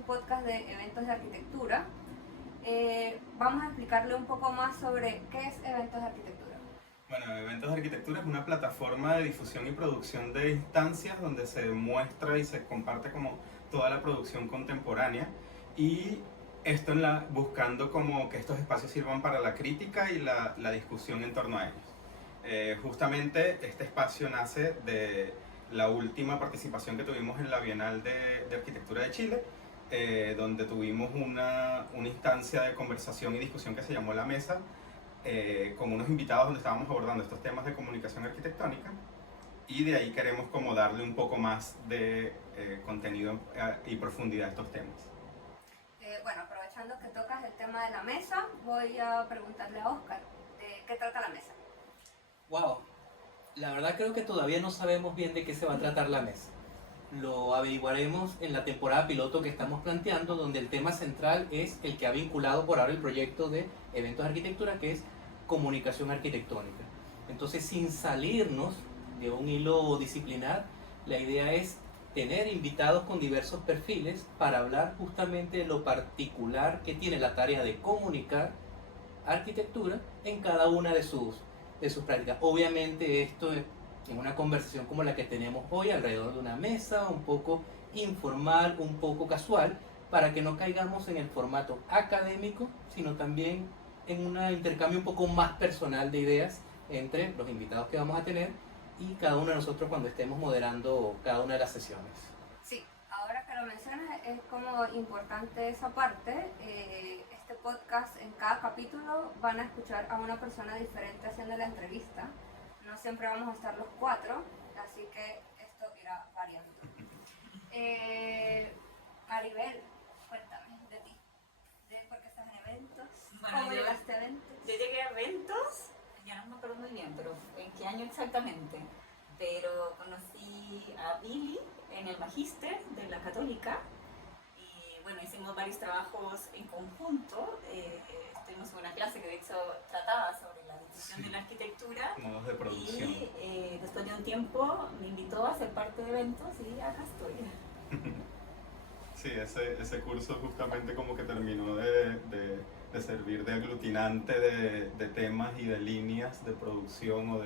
un podcast de eventos de arquitectura. Vamos a explicarle un poco más sobre qué es eventos de arquitectura. Bueno, Eventos de Arquitectura es una plataforma de difusión y producción de instancias donde se muestra y se comparte como toda la producción contemporánea y esto buscando como que estos espacios sirvan para la crítica y la discusión en torno a ellos. Justamente este espacio nace de la última participación que tuvimos en la Bienal de Arquitectura de Chile, donde tuvimos una instancia de conversación y discusión que se llamó La Mesa, con unos invitados donde estábamos abordando estos temas de comunicación arquitectónica, y de ahí queremos como darle un poco más de contenido y profundidad a estos temas. Bueno, aprovechando que tocas el tema de la mesa, voy a preguntarle a Oscar, ¿de qué trata la mesa? Wow, la verdad creo que todavía no sabemos bien de qué se va a tratar la mesa. Lo averiguaremos en la temporada piloto que estamos planteando, donde el tema central es el que ha vinculado por ahora el proyecto de eventos de arquitectura, que es comunicación arquitectónica. Entonces, sin salirnos de un hilo disciplinar, la idea es tener invitados con diversos perfiles para hablar justamente de lo particular que tiene la tarea de comunicar arquitectura en cada una de sus prácticas. Obviamente esto es en una conversación como la que tenemos hoy alrededor de una mesa, un poco informal, un poco casual, para que no caigamos en el formato académico, sino también en un intercambio un poco más personal de ideas entre los invitados que vamos a tener y cada uno de nosotros cuando estemos moderando cada una de las sesiones. Sí, ahora que lo mencionas es como importante esa parte. Este podcast, en cada capítulo van a escuchar a una persona diferente haciendo la entrevista. No siempre vamos a estar los cuatro, así que esto irá variando. Maribel, cuéntame de ti. ¿Por qué estás en eventos? Bueno, ¿Cómo llegaste a eventos? Yo llegué a eventos, ya no me acuerdo muy bien, pero en qué año exactamente. Pero conocí a Billy en el Magíster de la Católica y bueno, hicimos varios trabajos en conjunto. Estuvimos en una clase que de hecho trataba sobre la difusión de la arquitectura. Modos de producción. Y después de un tiempo me invitó a ser parte de eventos y acá estoy. Sí, ese curso justamente como que terminó de servir de aglutinante de temas y de líneas de producción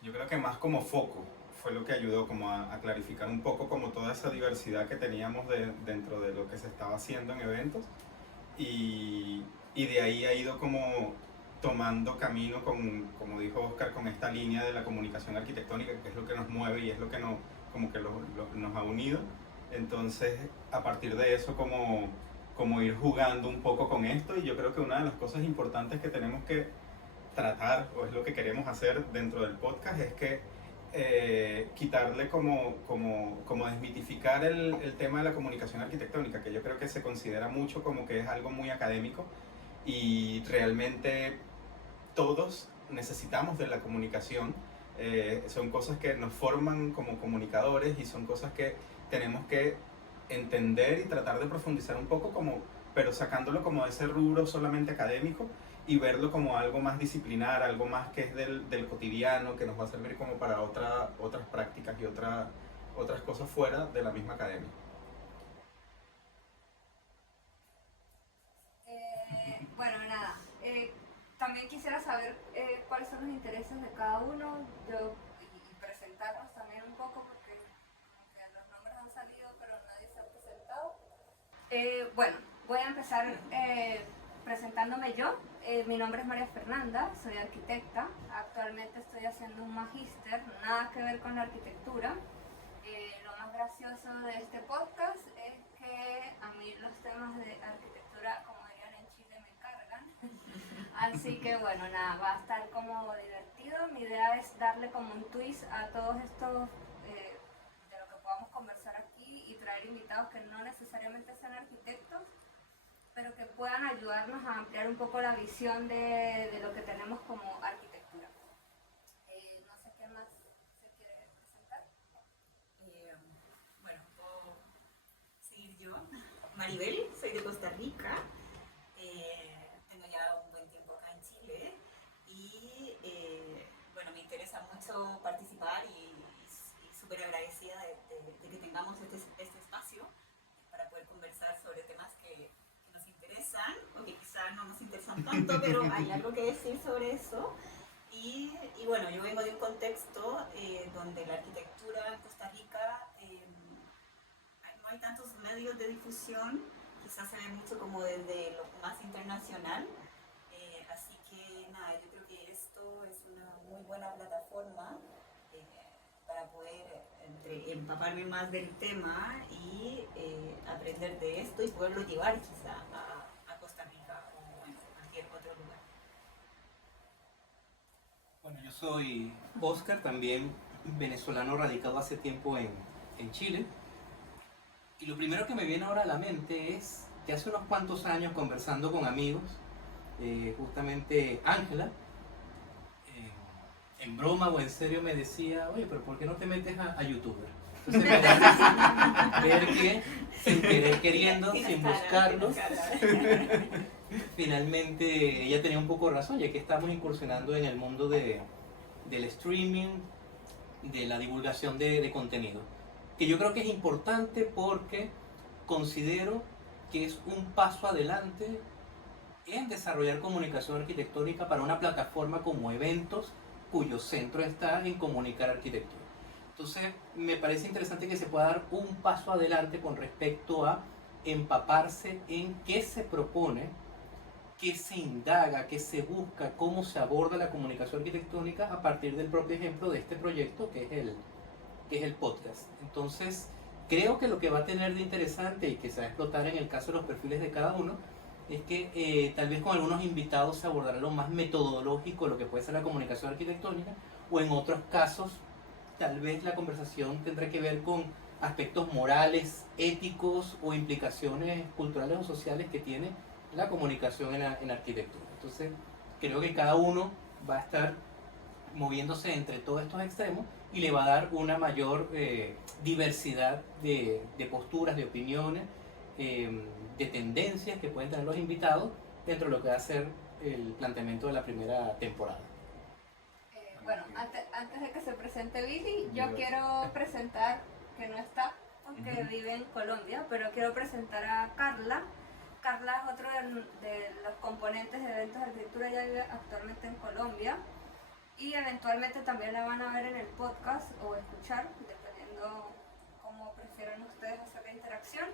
yo creo que más como foco, fue lo que ayudó como a clarificar un poco como toda esa diversidad que teníamos dentro de lo que se estaba haciendo en eventos, y de ahí ha ido como tomando camino, como dijo Oscar, con esta línea de la comunicación arquitectónica, que es lo que nos mueve y es lo que nos ha unido. Entonces, a partir de eso, como ir jugando un poco con esto, y yo creo que una de las cosas importantes que tenemos que tratar, o es lo que queremos hacer dentro del podcast, es que quitarle como desmitificar el tema de la comunicación arquitectónica, que yo creo que se considera mucho como que es algo muy académico, y realmente todos necesitamos de la comunicación. Son cosas que nos forman como comunicadores y son cosas que tenemos que entender y tratar de profundizar un poco, pero sacándolo como de ese rubro solamente académico y verlo como algo más disciplinar, algo más que es del cotidiano, que nos va a servir como para otras prácticas y otras cosas fuera de la misma academia. Bueno, nada. También quisiera saber cuáles son los intereses de cada uno y presentarlos también un poco, porque como que los nombres han salido pero nadie se ha presentado. Bueno, voy a empezar presentándome yo. Mi nombre es María Fernanda, soy arquitecta. Actualmente estoy haciendo un magíster, nada que ver con la arquitectura. Lo más gracioso de este podcast es que a mí los temas de arquitectura, como dirían en Chile, me cargan. Así que bueno, nada, va a estar como divertido. Mi idea es darle como un twist a todos estos, de lo que podamos conversar aquí, y traer invitados que no necesariamente sean arquitectos, pero que puedan ayudarnos a ampliar un poco la visión de lo que tenemos como arquitectura. No sé qué más se quiere presentar. Bueno, puedo seguir yo. Maribel, soy de Costa Rica. Tengo ya un buen tiempo acá en Chile y bueno, me interesa mucho participar y súper agradecida de que tengamos este espacio para poder conversar quizás no nos interesan tanto, pero hay algo que decir sobre eso. Y bueno, yo vengo de un contexto donde la arquitectura en Costa Rica no hay tantos medios de difusión, quizás se ve mucho como desde lo más internacional, así que nada, yo creo que esto es una muy buena plataforma para poder empaparme más del tema y aprender de esto y poderlo llevar quizá a Costa Rica o en cualquier otro lugar. Bueno, yo soy Oscar, también venezolano radicado hace tiempo en Chile. Y lo primero que me viene ahora a la mente es que hace unos cuantos años conversando con amigos, justamente Ángela, en broma o en serio me decía, oye, pero ¿por qué no te metes a YouTuber? Entonces me da ver que sin querer queriendo, sin buscarlos, finalmente ella tenía un poco de razón, ya que estamos incursionando en el mundo del streaming, de la divulgación de contenido. Que yo creo que es importante porque considero que es un paso adelante en desarrollar comunicación arquitectónica para una plataforma como Eventos, cuyo centro está en comunicar arquitectura. Entonces, me parece interesante que se pueda dar un paso adelante con respecto a empaparse en qué se propone, qué se indaga, qué se busca, cómo se aborda la comunicación arquitectónica a partir del propio ejemplo de este proyecto que es el podcast. Entonces, creo que lo que va a tener de interesante y que se va a explotar en el caso de los perfiles de cada uno es que tal vez con algunos invitados se abordará lo más metodológico, lo que puede ser la comunicación arquitectónica, o en otros casos tal vez la conversación tendrá que ver con aspectos morales, éticos o implicaciones culturales o sociales que tiene la comunicación en arquitectura. Entonces, creo que cada uno va a estar moviéndose entre todos estos extremos y le va a dar una mayor diversidad de posturas, de opiniones, de tendencias que pueden tener los invitados dentro de lo que va a ser el planteamiento de la primera temporada. Bueno, antes de que se presente Billy, yo quiero presentar, que no está, porque vive en Colombia, pero quiero presentar a Carla. Carla es otro de los componentes de Eventos de Arquitectura, ella vive actualmente en Colombia y eventualmente también la van a ver en el podcast o escuchar, dependiendo cómo prefieran ustedes hacer la interacción.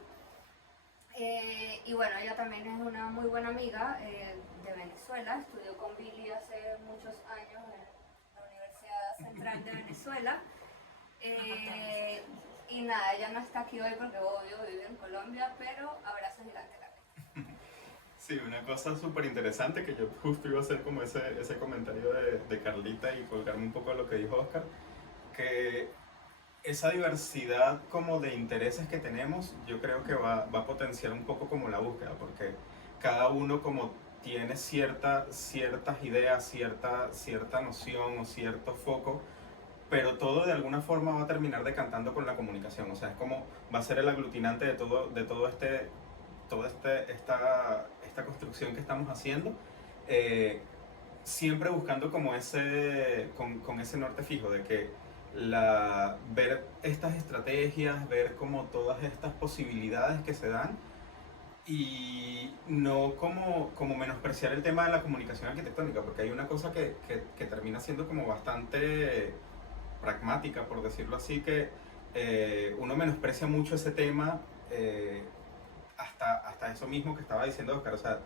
Y bueno, ella también es una muy buena amiga de Venezuela, estudió con Billy hace muchos años en la Universidad Central de Venezuela. Y nada, ella no está aquí hoy porque obvio vive en Colombia, pero abrazos gigantes, Carla. Sí, una cosa súper interesante que yo justo iba a hacer como ese comentario de Carlita y colgarme un poco a lo que dijo Oscar, que esa diversidad como de intereses que tenemos, yo creo que va a potenciar un poco como la búsqueda, porque cada uno como tiene ciertas ideas, cierta noción o cierto foco, pero todo de alguna forma va a terminar decantando con la comunicación, o sea, es como va a ser el aglutinante de toda esta construcción que estamos haciendo, siempre buscando como con ese norte fijo de que ver estas estrategias, ver como todas estas posibilidades que se dan y no como menospreciar el tema de la comunicación arquitectónica, porque hay una cosa que termina siendo como bastante pragmática, por decirlo así, que uno menosprecia mucho ese tema, hasta eso mismo que estaba diciendo Oscar, o sea,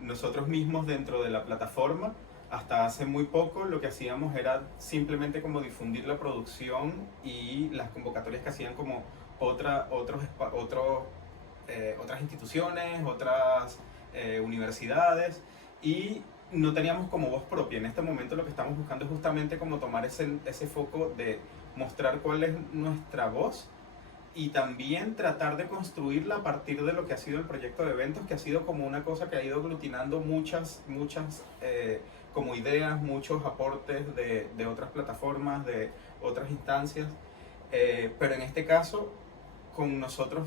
nosotros mismos dentro de la plataforma, hasta hace muy poco lo que hacíamos era simplemente como difundir la producción y las convocatorias que hacían como otras instituciones, otras universidades, y no teníamos como voz propia. En este momento lo que estamos buscando es justamente como tomar ese foco de mostrar cuál es nuestra voz y también tratar de construirla a partir de lo que ha sido el proyecto de eventos, que ha sido como una cosa que ha ido aglutinando muchas como ideas, muchos aportes de otras plataformas, de otras instancias, pero en este caso con nosotros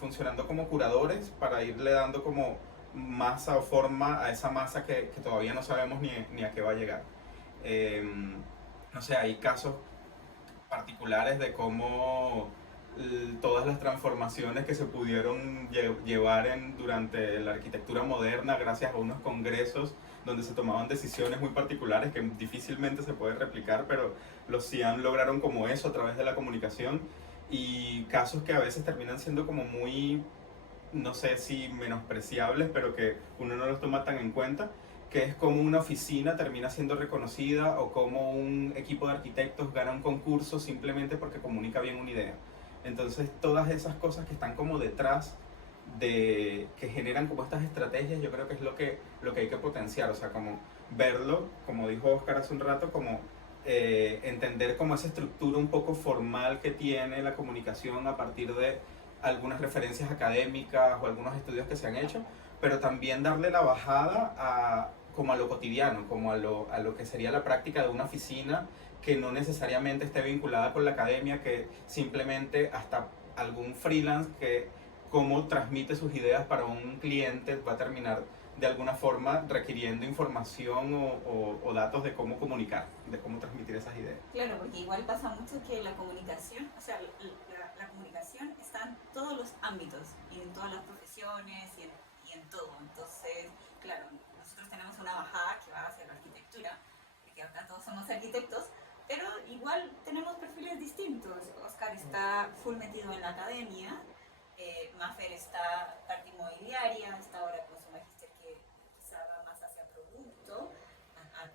funcionando como curadores para irle dando como masa o forma a esa masa que todavía no sabemos ni a qué va a llegar. No sé, hay casos particulares de cómo todas las transformaciones que se pudieron llevar durante la arquitectura moderna gracias a unos congresos donde se tomaban decisiones muy particulares que difícilmente se puede replicar, pero los CIAN lograron como eso a través de la comunicación, y casos que a veces terminan siendo como muy, no sé si menospreciables, pero que uno no los toma tan en cuenta, que es como una oficina termina siendo reconocida o como un equipo de arquitectos gana un concurso simplemente porque comunica bien una idea. Entonces todas esas cosas que están como detrás que generan como estas estrategias, yo creo que es lo que hay que potenciar, o sea, como verlo, como dijo Oscar hace un rato, como entender como esa estructura un poco formal que tiene la comunicación a partir de algunas referencias académicas o algunos estudios que se han hecho, pero también darle la bajada como a lo cotidiano, como a lo que sería la práctica de una oficina que no necesariamente esté vinculada con la academia, que simplemente hasta algún freelance que cómo transmite sus ideas para un cliente va a terminar de alguna forma requiriendo información o datos de cómo comunicar, de cómo transmitir esas ideas. Claro, porque igual pasa mucho que la comunicación, o sea, la comunicación está en todos los ámbitos y en todas las profesiones y en todo. Entonces, claro, nosotros tenemos una bajada que va hacia la arquitectura, porque acá todos somos arquitectos, pero igual tenemos perfiles distintos. Oscar está full metido en la academia, Mafer está parte inmobiliaria, está ahora con su magíster que quizá va más hacia producto,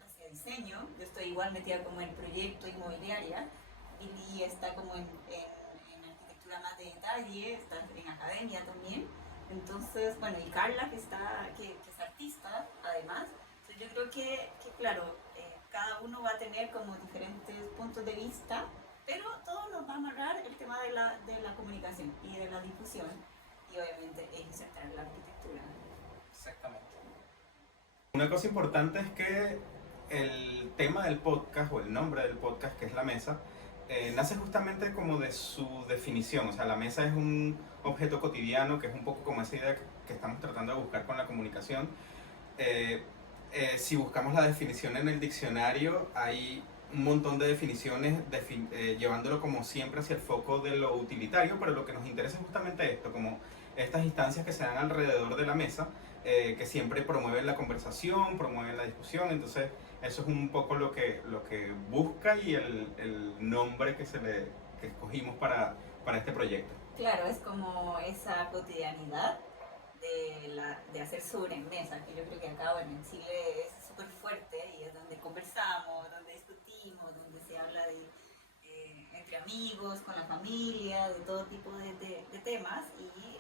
hacia diseño. Yo estoy igual metida como en proyecto inmobiliaria. Billy está como en arquitectura más de detalle, está en academia también. Entonces, bueno, y Carla que es artista además. Entonces yo creo que claro, cada uno va a tener como diferentes puntos de vista, pero todo nos va a amarrar el tema de la comunicación y de la difusión, y obviamente insertar la arquitectura. Exactamente. Una cosa importante es que el tema del podcast o el nombre del podcast, que es La Mesa, nace justamente como de su definición. O sea, la mesa es un objeto cotidiano, que es un poco como esa idea que estamos tratando de buscar con la comunicación. Si buscamos la definición en el diccionario, hay un montón de definiciones llevándolo como siempre hacia el foco de lo utilitario, pero lo que nos interesa es justamente esto, como estas instancias que se dan alrededor de la mesa, que siempre promueven la conversación, promueven la discusión. Entonces eso es un poco lo que busca, y el nombre que escogimos para este proyecto. Claro, es como esa cotidianidad de hacer sobremesa, que yo creo que acá en Chile es súper fuerte y es donde conversamos, donde discutimos, donde se habla entre amigos, con la familia, de todo tipo de temas, y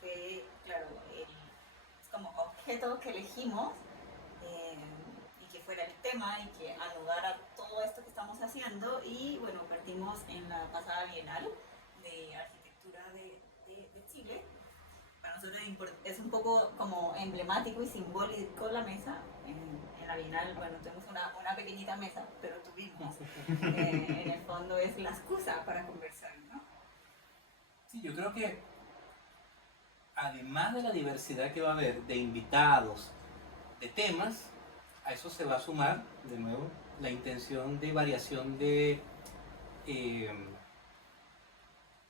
fue, claro, es como objeto que elegimos, y que fuera el tema y que anudara todo esto que estamos haciendo. Y bueno, partimos en la pasada Bienal de Arquitectura de Chile. Para nosotros es un poco como emblemático y simbólico la mesa. En la Bienal, bueno, tenemos una pequeñita mesa, pero tuvimos. En el fondo es la excusa para conversar, ¿no? Sí, yo creo que además de la diversidad que va a haber de invitados, de temas, a eso se va a sumar, de nuevo, la intención de variación de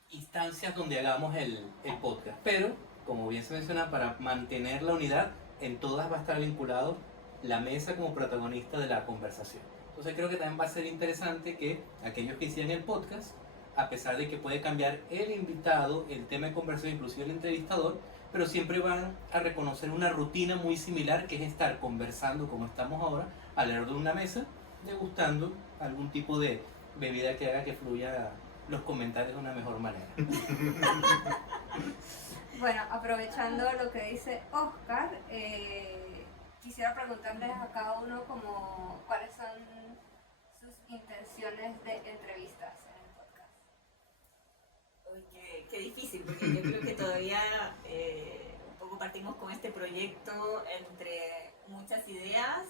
instancias donde hagamos el podcast. Pero, como bien se menciona, para mantener la unidad, en todas va a estar vinculado la mesa como protagonista de la conversación. Entonces creo que también va a ser interesante que aquellos que hicieron el podcast, a pesar de que puede cambiar el invitado, el tema de conversación, inclusive el entrevistador, pero siempre van a reconocer una rutina muy similar, que es estar conversando como estamos ahora, alrededor de una mesa, degustando algún tipo de bebida que haga que fluya los comentarios de una mejor manera. Bueno, aprovechando lo que dice Oscar, quisiera preguntarles a cada uno como cuáles son sus intenciones de entrevistas en el podcast. Uy, qué difícil, porque yo creo que todavía un poco partimos con este proyecto entre muchas ideas,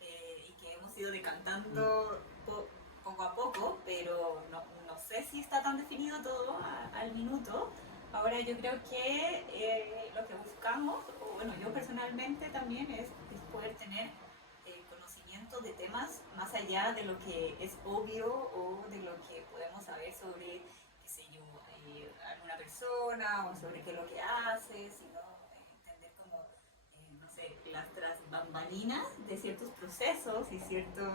y que hemos ido decantando poco a poco, pero no sé si está tan definido todo al minuto. Ahora yo creo que lo que buscamos, o bueno, yo personalmente también, es poder tener conocimiento de temas más allá de lo que es obvio o de lo que podemos saber sobre, qué sé yo, alguna persona o sobre qué es lo que hace, sino entender como, no sé, las tras bambalinas de ciertos procesos y ciertos,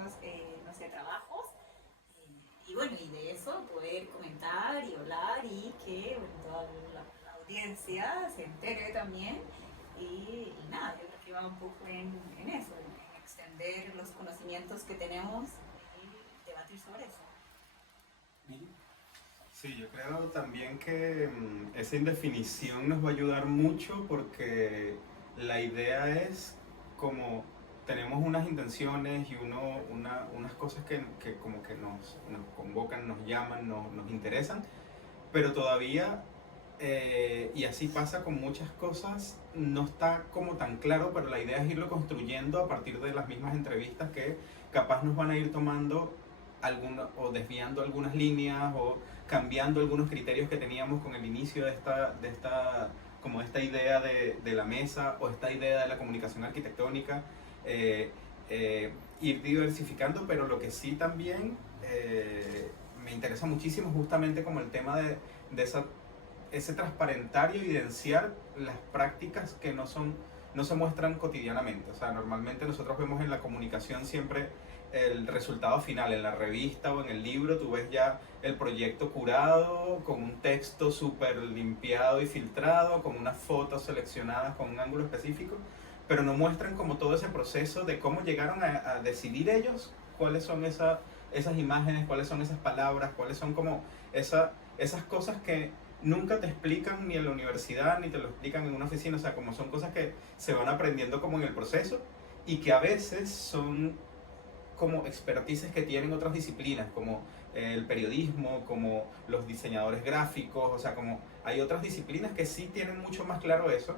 no sé, trabajos. Y bueno, y de eso poder comentar y hablar y que bueno, toda la audiencia se entere también. Y nada, yo creo que va un poco en eso, en extender los conocimientos que tenemos y debatir sobre eso. Sí, yo creo también que esa indefinición nos va a ayudar mucho porque la idea es como tenemos unas intenciones y unas cosas que como que nos convocan, nos llaman, nos interesan, pero todavía, y así pasa con muchas cosas, no está como tan claro, pero la idea es irlo construyendo a partir de las mismas entrevistas que capaz nos van a ir tomando o desviando algunas líneas o cambiando algunos criterios que teníamos con el inicio de esta idea de la mesa o esta idea de la comunicación arquitectónica, ir diversificando, pero lo que sí también me interesa muchísimo es justamente como el tema de ese transparentar y evidenciar las prácticas que no se muestran cotidianamente. O sea, normalmente nosotros vemos en la comunicación siempre el resultado final, en la revista o en el libro tú ves ya el proyecto curado, con un texto súper limpiado y filtrado, con unas fotos seleccionadas con un ángulo específico, pero no muestran como todo ese proceso de cómo llegaron a decidir ellos cuáles son esas imágenes, cuáles son esas palabras, cuáles son como esas cosas que nunca te explican ni en la universidad, ni te lo explican en una oficina, o sea, como son cosas que se van aprendiendo como en el proceso y que a veces son como expertices que tienen otras disciplinas, como el periodismo, como los diseñadores gráficos, o sea, como hay otras disciplinas que sí tienen mucho más claro eso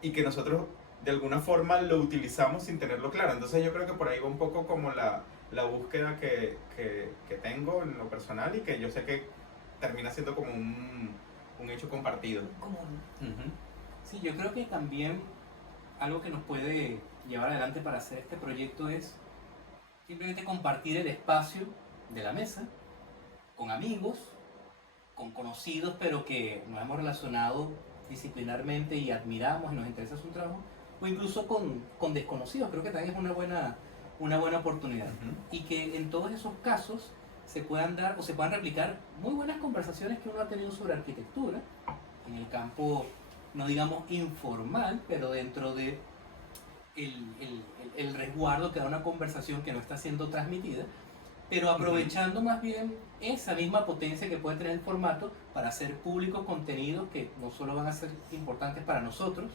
y que nosotros de alguna forma lo utilizamos sin tenerlo claro. Entonces yo creo que por ahí va un poco como la búsqueda que tengo en lo personal y que yo sé que termina siendo como un hecho compartido. Común. Sí, yo creo que también algo que nos puede llevar adelante para hacer este proyecto es simplemente compartir el espacio de la mesa con amigos, con conocidos, pero que nos hemos relacionado disciplinarmente y admiramos y nos interesa su trabajo, o incluso con desconocidos. Creo que también es una buena oportunidad. Y que en todos esos casos se puedan dar o se puedan replicar muy buenas conversaciones que uno ha tenido sobre arquitectura, en el campo, no digamos informal, pero dentro de el resguardo que da una conversación que no está siendo transmitida, pero aprovechando más bien esa misma potencia que puede tener el formato para hacer público contenidos que no solo van a ser importantes para nosotros,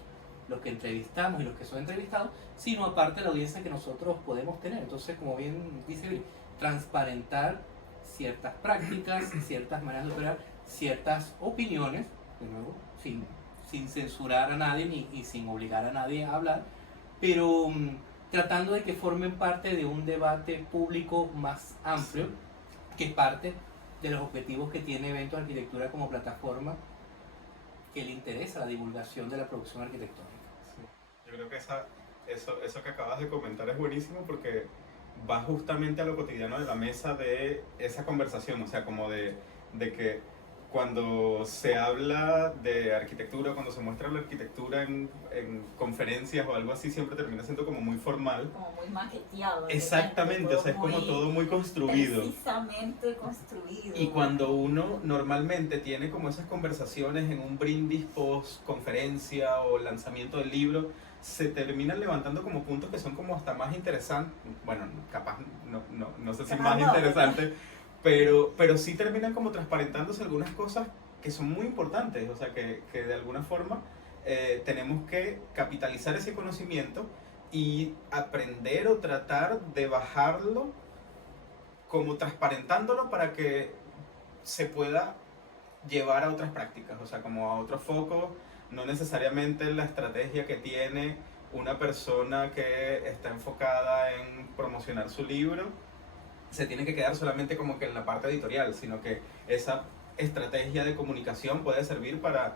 los que entrevistamos y los que son entrevistados, sino aparte la audiencia que nosotros podemos tener. Entonces, como bien dice Billy, transparentar ciertas prácticas, ciertas maneras de operar, ciertas opiniones, de nuevo, sin censurar a nadie y sin obligar a nadie a hablar, pero tratando de que formen parte de un debate público más amplio, que es parte de los objetivos que tiene Evento Arquitectura como plataforma que le interesa la divulgación de la producción arquitectónica. Sí. Yo creo que eso que acabas de comentar es buenísimo porque va justamente a lo cotidiano de la mesa de esa conversación, o sea, como de que cuando se habla de arquitectura, cuando se muestra la arquitectura en conferencias o algo así, siempre termina siendo como muy formal. Como muy maqueteado. Exactamente, o sea, es como todo muy construido. Precisamente construido. Y cuando uno normalmente tiene como esas conversaciones en un brindis post conferencia o lanzamiento del libro, se terminan levantando como puntos que son como hasta más interesantes, bueno, capaz, no sé si más interesantes, pero sí terminan como transparentándose algunas cosas que son muy importantes, o sea, que de alguna forma tenemos que capitalizar ese conocimiento y aprender o tratar de bajarlo como transparentándolo para que se pueda llevar a otras prácticas, o sea, como a otros focos, no necesariamente la estrategia que tiene una persona que está enfocada en promocionar su libro se tiene que quedar solamente como que en la parte editorial, sino que esa estrategia de comunicación puede servir para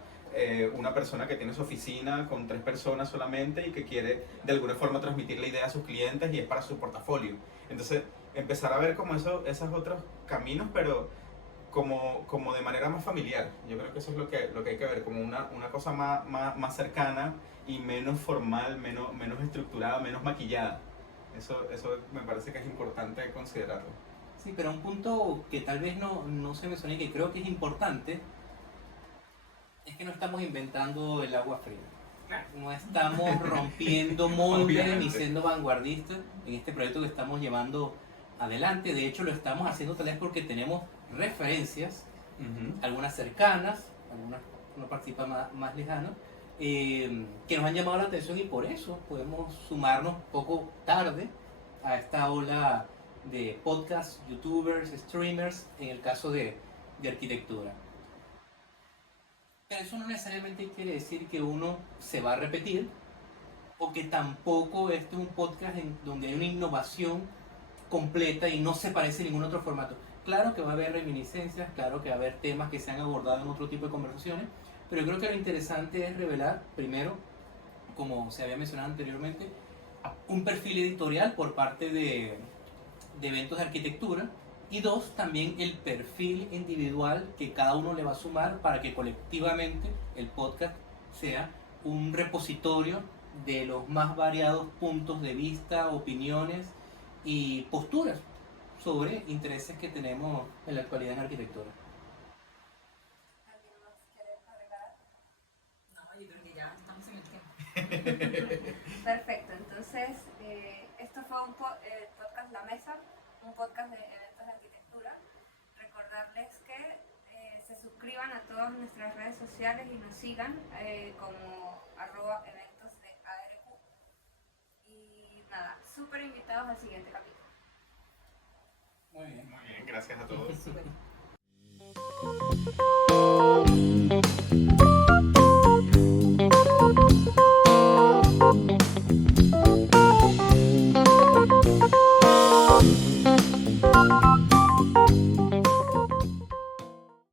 una persona que tiene su oficina con 3 personas solamente y que quiere de alguna forma transmitir la idea a sus clientes y es para su portafolio. Entonces, empezar a ver como esos otros caminos, pero como de manera más familiar. Yo creo que eso es lo que hay que ver, como una cosa más cercana y menos formal, menos estructurada, menos maquillada. Eso me parece que es importante considerarlo. Sí, pero un punto que tal vez no se menciona y que creo que es importante es que no estamos inventando el agua fría. No estamos rompiendo moldes ni Obviamente. siendo vanguardistas en este proyecto que estamos llevando adelante. De hecho, lo estamos haciendo tal vez porque tenemos referencias, Ujú. algunas cercanas, algunas no participan más lejanas, que nos han llamado la atención y por eso podemos sumarnos poco tarde a esta ola de podcasts, youtubers, streamers, en el caso de arquitectura. Pero eso no necesariamente quiere decir que uno se va a repetir o que tampoco este es un podcast donde hay una innovación completa y no se parece a ningún otro formato. Claro que va a haber reminiscencias, claro que va a haber temas que se han abordado en otro tipo de conversaciones, pero yo creo que lo interesante es revelar, primero, como se había mencionado anteriormente, un perfil editorial por parte de eventos de arquitectura y dos, también el perfil individual que cada uno le va a sumar para que colectivamente el podcast sea un repositorio de los más variados puntos de vista, opiniones y posturas sobre intereses que tenemos en la actualidad en arquitectura. ¿Alguien más quiere agregar? No, yo creo que ya estamos en el tiempo. Perfecto, entonces esto fue el podcast La Mesa, un podcast de eventos de arquitectura. Recordarles que se suscriban a todas nuestras redes sociales y nos sigan como @eventos de ARQ. Y nada, súper invitados al siguiente capítulo. Muy bien. Muy bien, gracias a todos. Súper.